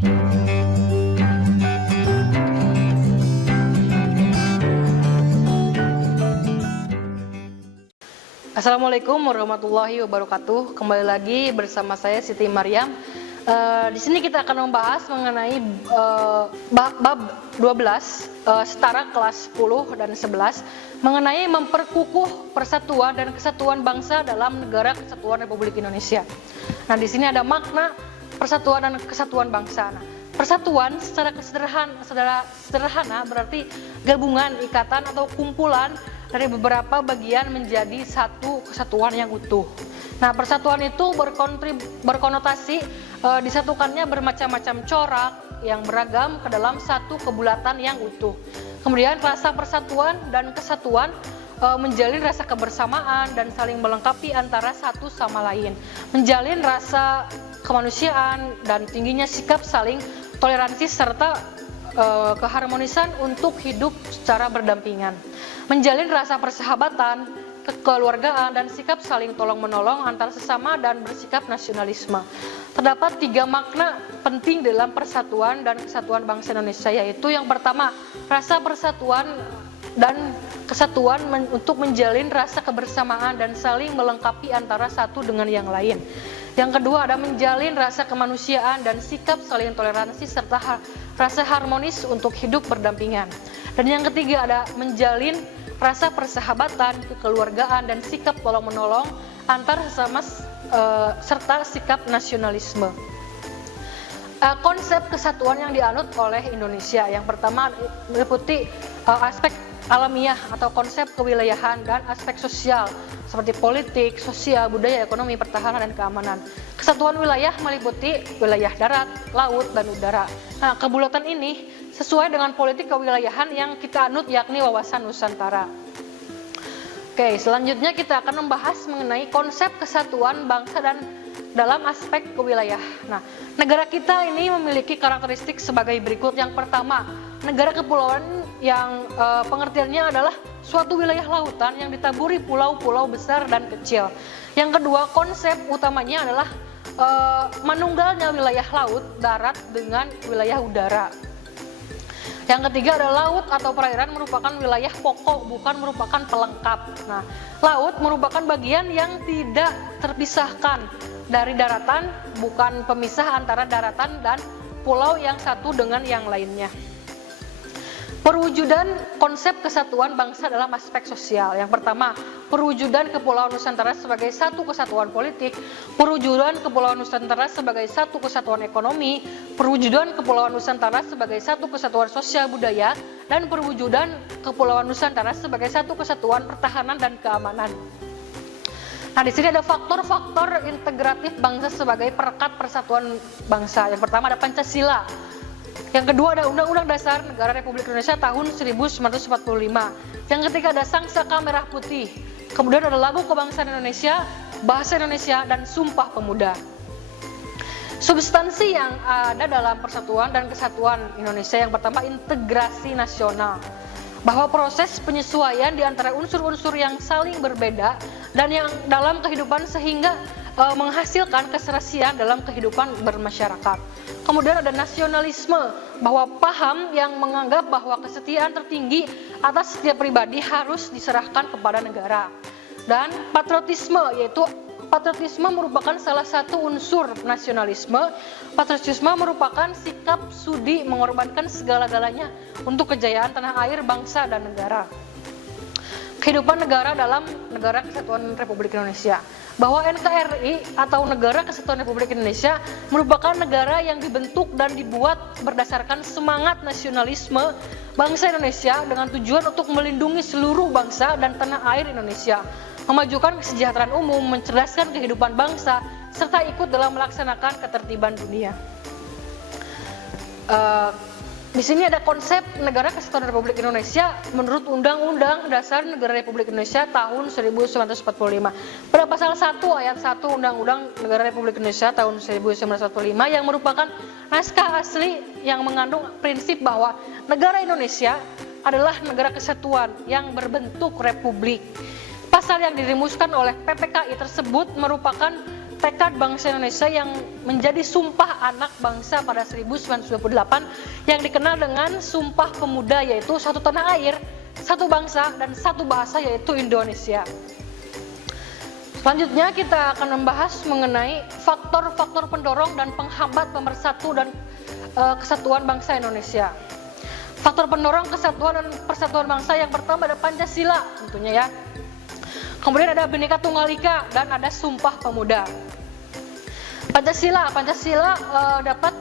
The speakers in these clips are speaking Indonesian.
Assalamualaikum warahmatullahi wabarakatuh. Kembali lagi bersama saya Siti Maryam. Di sini kita akan membahas mengenai bab 12 setara kelas 10 dan 11 mengenai memperkukuh persatuan dan kesatuan bangsa dalam negara kesatuan Republik Indonesia. Nah, di sini ada makna persatuan dan kesatuan bangsa. Nah, persatuan secara sederhana berarti gabungan, ikatan atau kumpulan dari beberapa bagian menjadi satu kesatuan yang utuh. Nah, persatuan itu berkonotasi disatukannya bermacam-macam corak yang beragam ke dalam satu kebulatan yang utuh. Kemudian rasa persatuan dan kesatuan menjalin rasa kebersamaan dan saling melengkapi antara satu sama lain, menjalin rasa kemanusiaan dan tingginya sikap saling toleransi serta keharmonisan untuk hidup secara berdampingan, menjalin rasa persahabatan, kekeluargaan, dan sikap saling tolong-menolong antar sesama dan bersikap nasionalisme. Terdapat 3 makna penting dalam persatuan dan kesatuan bangsa Indonesia, yaitu yang pertama, rasa persatuan dan kesatuan untuk menjalin rasa kebersamaan dan saling melengkapi antara satu dengan yang lain. Yang kedua ada menjalin rasa kemanusiaan dan sikap saling toleransi serta rasa harmonis untuk hidup berdampingan. Dan yang ketiga ada menjalin rasa persahabatan, kekeluargaan, dan sikap tolong-menolong antar sesama serta sikap nasionalisme. Konsep kesatuan yang dianut oleh Indonesia yang pertama meliputi aspek alamiah atau konsep kewilayahan dan aspek sosial seperti politik, sosial, budaya, ekonomi, pertahanan, dan keamanan. Kesatuan wilayah meliputi wilayah darat, laut, dan udara. Nah, kebulatan ini sesuai dengan politik kewilayahan yang kita anut yakni wawasan Nusantara. Oke, selanjutnya kita akan membahas mengenai konsep kesatuan bangsa dan dalam aspek kewilayah. Nah, negara kita ini memiliki karakteristik sebagai berikut. Yang pertama, negara kepulauan yang pengertiannya adalah suatu wilayah lautan yang ditaburi pulau-pulau besar dan kecil. Yang kedua, konsep utamanya adalah manunggalnya wilayah laut, darat dengan wilayah udara. Yang ketiga adalah laut atau perairan merupakan wilayah pokok, bukan merupakan pelengkap. Nah, laut merupakan bagian yang tidak terpisahkan dari daratan, bukan pemisah antara daratan dan pulau yang satu dengan yang lainnya. Perwujudan konsep kesatuan bangsa dalam aspek sosial. Yang pertama, perwujudan Kepulauan Nusantara sebagai satu kesatuan politik, perwujudan Kepulauan Nusantara sebagai satu kesatuan ekonomi, perwujudan Kepulauan Nusantara sebagai satu kesatuan sosial budaya, dan perwujudan Kepulauan Nusantara sebagai satu kesatuan pertahanan dan keamanan. Nah, di sini ada faktor-faktor integratif bangsa sebagai perekat persatuan bangsa. Yang pertama ada Pancasila. Yang kedua ada Undang-Undang Dasar Negara Republik Indonesia tahun 1945. Yang ketiga ada Sang Saka Merah Putih. Kemudian ada Lagu Kebangsaan Indonesia, Bahasa Indonesia, dan Sumpah Pemuda. Substansi yang ada dalam persatuan dan kesatuan Indonesia yang pertama integrasi nasional. Bahwa proses penyesuaian di antara unsur-unsur yang saling berbeda dan yang dalam kehidupan sehingga menghasilkan keserasian dalam kehidupan bermasyarakat. Kemudian ada nasionalisme, bahwa paham yang menganggap bahwa kesetiaan tertinggi atas setiap pribadi harus diserahkan kepada negara. Dan patriotisme, yaitu patriotisme merupakan salah satu unsur nasionalisme. Patriotisme merupakan sikap sudi mengorbankan segala-galanya untuk kejayaan tanah air, bangsa, dan negara. Kehidupan negara dalam Negara Kesatuan Republik Indonesia. Bahwa NKRI atau Negara Kesatuan Republik Indonesia merupakan negara yang dibentuk dan dibuat berdasarkan semangat nasionalisme bangsa Indonesia dengan tujuan untuk melindungi seluruh bangsa dan tanah air Indonesia, memajukan kesejahteraan umum, mencerdaskan kehidupan bangsa, serta ikut dalam melaksanakan ketertiban dunia. Di sini ada konsep Negara Kesatuan Republik Indonesia menurut Undang-Undang Dasar Negara Republik Indonesia tahun 1945. Pada pasal 1 ayat 1 Undang-Undang Negara Republik Indonesia tahun 1945 yang merupakan naskah asli yang mengandung prinsip bahwa negara Indonesia adalah negara kesatuan yang berbentuk republik. Pasal yang dirumuskan oleh PPKI tersebut merupakan tekad bangsa Indonesia yang menjadi Sumpah Anak Bangsa pada 1928 yang dikenal dengan Sumpah Pemuda, yaitu satu tanah air, satu bangsa, dan satu bahasa, yaitu Indonesia. Selanjutnya kita akan membahas mengenai faktor-faktor pendorong dan penghambat pemersatu dan kesatuan bangsa Indonesia. Faktor pendorong kesatuan dan persatuan bangsa yang pertama ada Pancasila tentunya ya. Kemudian ada Bhinneka Tunggal Ika dan ada Sumpah Pemuda. Pancasila dapat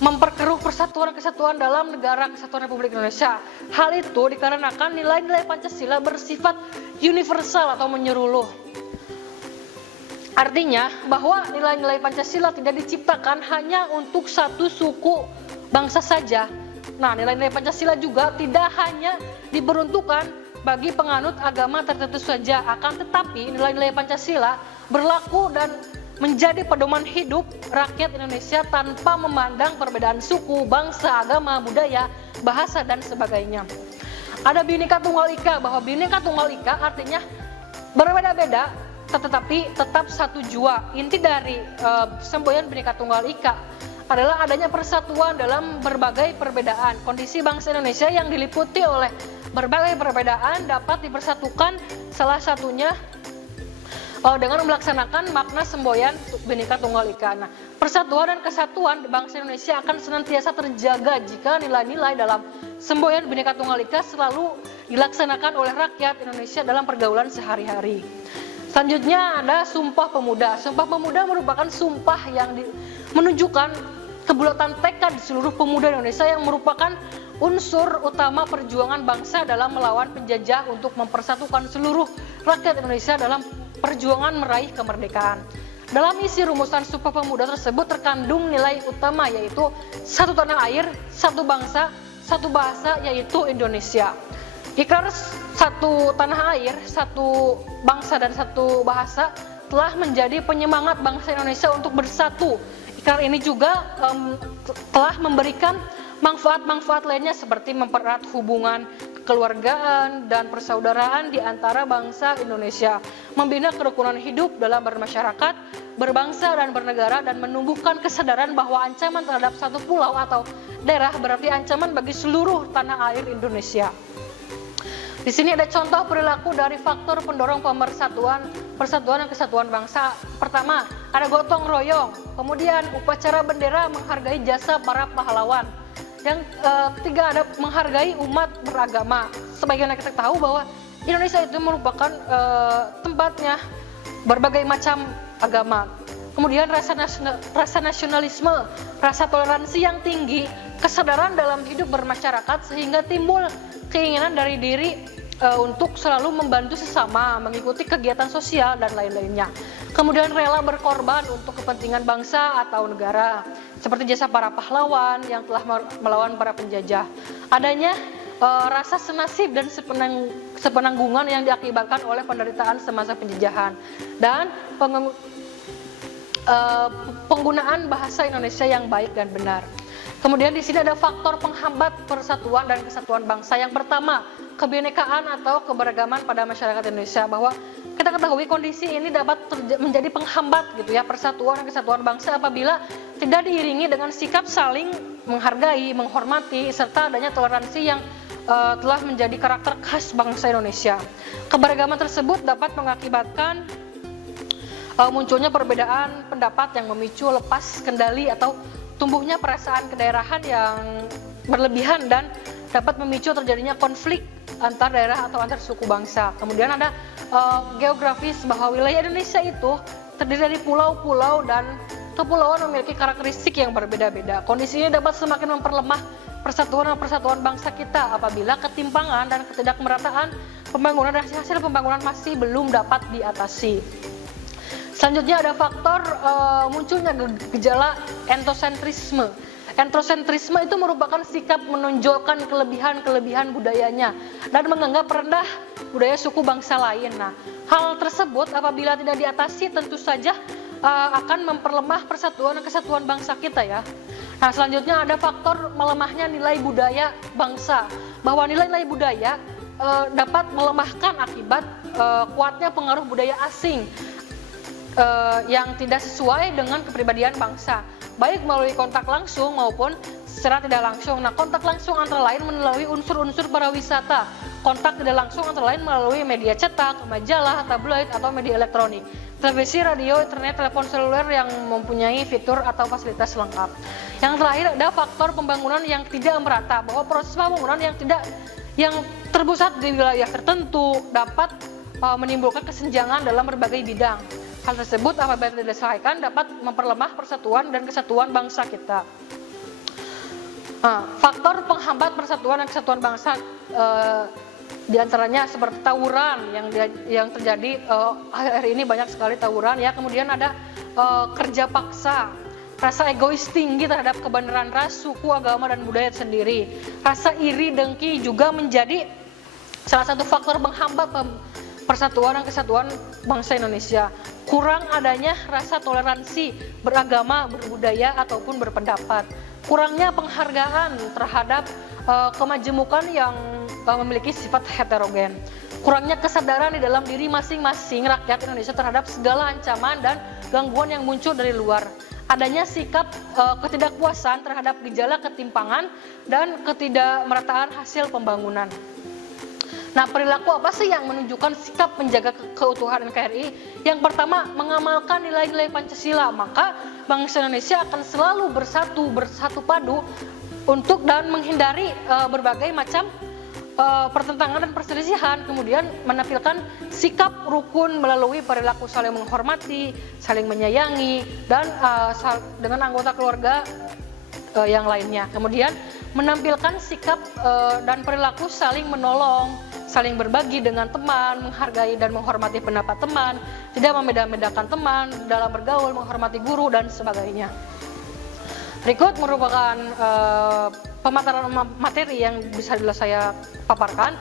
memperkeruh persatuan kesatuan dalam negara kesatuan Republik Indonesia. Hal itu dikarenakan nilai-nilai Pancasila bersifat universal atau menyeluruh. Artinya bahwa nilai-nilai Pancasila tidak diciptakan hanya untuk satu suku bangsa saja. Nah, nilai-nilai Pancasila juga tidak hanya diperuntukkan bagi penganut agama tertentu saja, akan tetapi nilai-nilai Pancasila berlaku dan menjadi pedoman hidup rakyat Indonesia tanpa memandang perbedaan suku, bangsa, agama, budaya, bahasa, dan sebagainya. Ada Bhinneka Tunggal Ika, bahwa Bhinneka Tunggal Ika artinya berbeda-beda tetapi tetap satu jua. Inti dari semboyan Bhinneka Tunggal Ika adalah adanya persatuan dalam berbagai perbedaan. Kondisi bangsa Indonesia yang diliputi oleh berbagai perbedaan dapat dipersatukan, salah satunya dengan melaksanakan makna semboyan Bhinneka Tunggal Ika. Nah, persatuan dan kesatuan bangsa Indonesia akan senantiasa terjaga jika nilai-nilai dalam semboyan Bhinneka Tunggal Ika selalu dilaksanakan oleh rakyat Indonesia dalam pergaulan sehari-hari. Selanjutnya ada Sumpah Pemuda. Sumpah Pemuda merupakan sumpah yang menunjukkan kebulatan tekad seluruh pemuda Indonesia yang merupakan unsur utama perjuangan bangsa dalam melawan penjajah untuk mempersatukan seluruh rakyat Indonesia dalam perjuangan meraih kemerdekaan. Dalam isi rumusan Sumpah Pemuda tersebut terkandung nilai utama, yaitu satu tanah air, satu bangsa, satu bahasa, yaitu Indonesia. Ikrar satu tanah air, satu bangsa, dan satu bahasa telah menjadi penyemangat bangsa Indonesia untuk bersatu. Ikrar ini juga telah memberikan manfaat-manfaat lainnya seperti mempererat hubungan kekeluargaan dan persaudaraan di antara bangsa Indonesia, membina kerukunan hidup dalam bermasyarakat, berbangsa dan bernegara, dan menumbuhkan kesadaran bahwa ancaman terhadap satu pulau atau daerah berarti ancaman bagi seluruh tanah air Indonesia. Di sini ada contoh perilaku dari faktor pendorong persatuan dan kesatuan bangsa. Pertama, ada gotong royong. Kemudian upacara bendera menghargai jasa para pahlawan. Yang ketiga ada menghargai umat beragama. Sebagaimana kita tahu bahwa Indonesia itu merupakan tempatnya berbagai macam agama. Kemudian rasa nasionalisme, rasa toleransi yang tinggi, kesadaran dalam hidup bermasyarakat sehingga timbul keinginan dari diri untuk selalu membantu sesama, mengikuti kegiatan sosial dan lain-lainnya. Kemudian rela berkorban untuk kepentingan bangsa atau negara, seperti jasa para pahlawan yang telah melawan para penjajah. Adanya rasa senasib dan sepenanggungan yang diakibatkan oleh penderitaan semasa penjajahan, dan penggunaan bahasa Indonesia yang baik dan benar. Kemudian di sini ada faktor penghambat persatuan dan kesatuan bangsa. Yang pertama, kebinekaan atau keberagaman pada masyarakat Indonesia, bahwa kita ketahui kondisi ini dapat menjadi penghambat gitu ya persatuan dan kesatuan bangsa apabila tidak diiringi dengan sikap saling menghargai, menghormati, serta adanya toleransi yang telah menjadi karakter khas bangsa Indonesia. Keberagaman tersebut dapat mengakibatkan munculnya perbedaan pendapat yang memicu lepas kendali atau tumbuhnya perasaan kedaerahan yang berlebihan dan dapat memicu terjadinya konflik antar daerah atau antar suku bangsa. Kemudian ada geografis, bahwa wilayah Indonesia itu terdiri dari pulau-pulau dan kepulauan memiliki karakteristik yang berbeda-beda. Kondisi ini dapat semakin memperlemah persatuan dan persatuan bangsa kita apabila ketimpangan dan ketidakmerataan pembangunan dan hasil pembangunan masih belum dapat diatasi. Selanjutnya ada faktor munculnya gejala etnosentrisme. Etnosentrisme itu merupakan sikap menonjolkan kelebihan-kelebihan budayanya dan menganggap rendah budaya suku bangsa lain. Nah, hal tersebut apabila tidak diatasi tentu saja akan memperlemah persatuan dan kesatuan bangsa kita ya. Nah, selanjutnya ada faktor melemahnya nilai budaya bangsa, bahwa nilai-nilai budaya dapat melemahkan akibat kuatnya pengaruh budaya asing. yang tidak sesuai dengan kepribadian bangsa, baik melalui kontak langsung maupun secara tidak langsung. Nah, kontak langsung antara lain melalui unsur-unsur pariwisata. Kontak tidak langsung antara lain melalui media cetak, majalah, tabloid, atau media elektronik, televisi, radio, internet, telepon seluler yang mempunyai fitur atau fasilitas lengkap. Yang terakhir ada faktor pembangunan yang tidak merata, bahwa proses pembangunan yang terpusat di wilayah tertentu dapat menimbulkan kesenjangan dalam berbagai bidang. Hal tersebut apabila tidak diselesaikan dapat memperlemah persatuan dan kesatuan bangsa kita. Faktor penghambat persatuan dan kesatuan bangsa diantaranya seperti tawuran yang terjadi akhir-akhir ini, banyak sekali tawuran ya. Kemudian ada kerja paksa, rasa egois tinggi terhadap kebenaran ras, suku, agama, dan budaya sendiri. Rasa iri dengki juga menjadi salah satu faktor penghambat persatuan dan kesatuan bangsa Indonesia. Kurang adanya rasa toleransi beragama, berbudaya, ataupun berpendapat. Kurangnya penghargaan terhadap kemajemukan yang memiliki sifat heterogen. Kurangnya kesadaran di dalam diri masing-masing rakyat Indonesia terhadap segala ancaman dan gangguan yang muncul dari luar. Adanya sikap ketidakpuasan terhadap gejala ketimpangan dan ketidakmerataan hasil pembangunan. Nah, perilaku apa sih yang menunjukkan sikap menjaga keutuhan NKRI? Yang pertama, mengamalkan nilai-nilai Pancasila. Maka bangsa Indonesia akan selalu bersatu padu untuk dan menghindari berbagai macam pertentangan dan perselisihan. Kemudian menampilkan sikap rukun melalui perilaku saling menghormati, saling menyayangi, dan dengan anggota keluarga yang lainnya. Kemudian menampilkan sikap dan perilaku saling menolong, saling berbagi dengan teman, menghargai dan menghormati pendapat teman, tidak membeda-bedakan teman, dalam bergaul, menghormati guru, dan sebagainya. Berikut merupakan pemaparan materi yang bisa saya paparkan.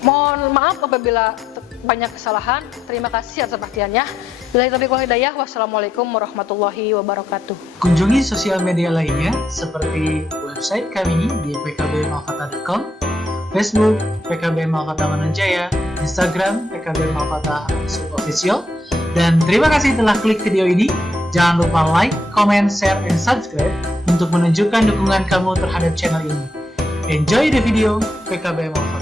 Mohon maaf apabila banyak kesalahan. Terima kasih atas perhatiannya. Billahi taufiq wal hidayah. Wassalamualaikum warahmatullahi wabarakatuh. Kunjungi sosial media lainnya seperti website kami di pkbmalkata.com, Facebook PKB Malkata Mananjaya, Instagram PKB Malkata _official. Dan terima kasih telah klik video ini. Jangan lupa like, comment, share, and subscribe untuk menunjukkan dukungan kamu terhadap channel ini. Enjoy the video PKB Malkata.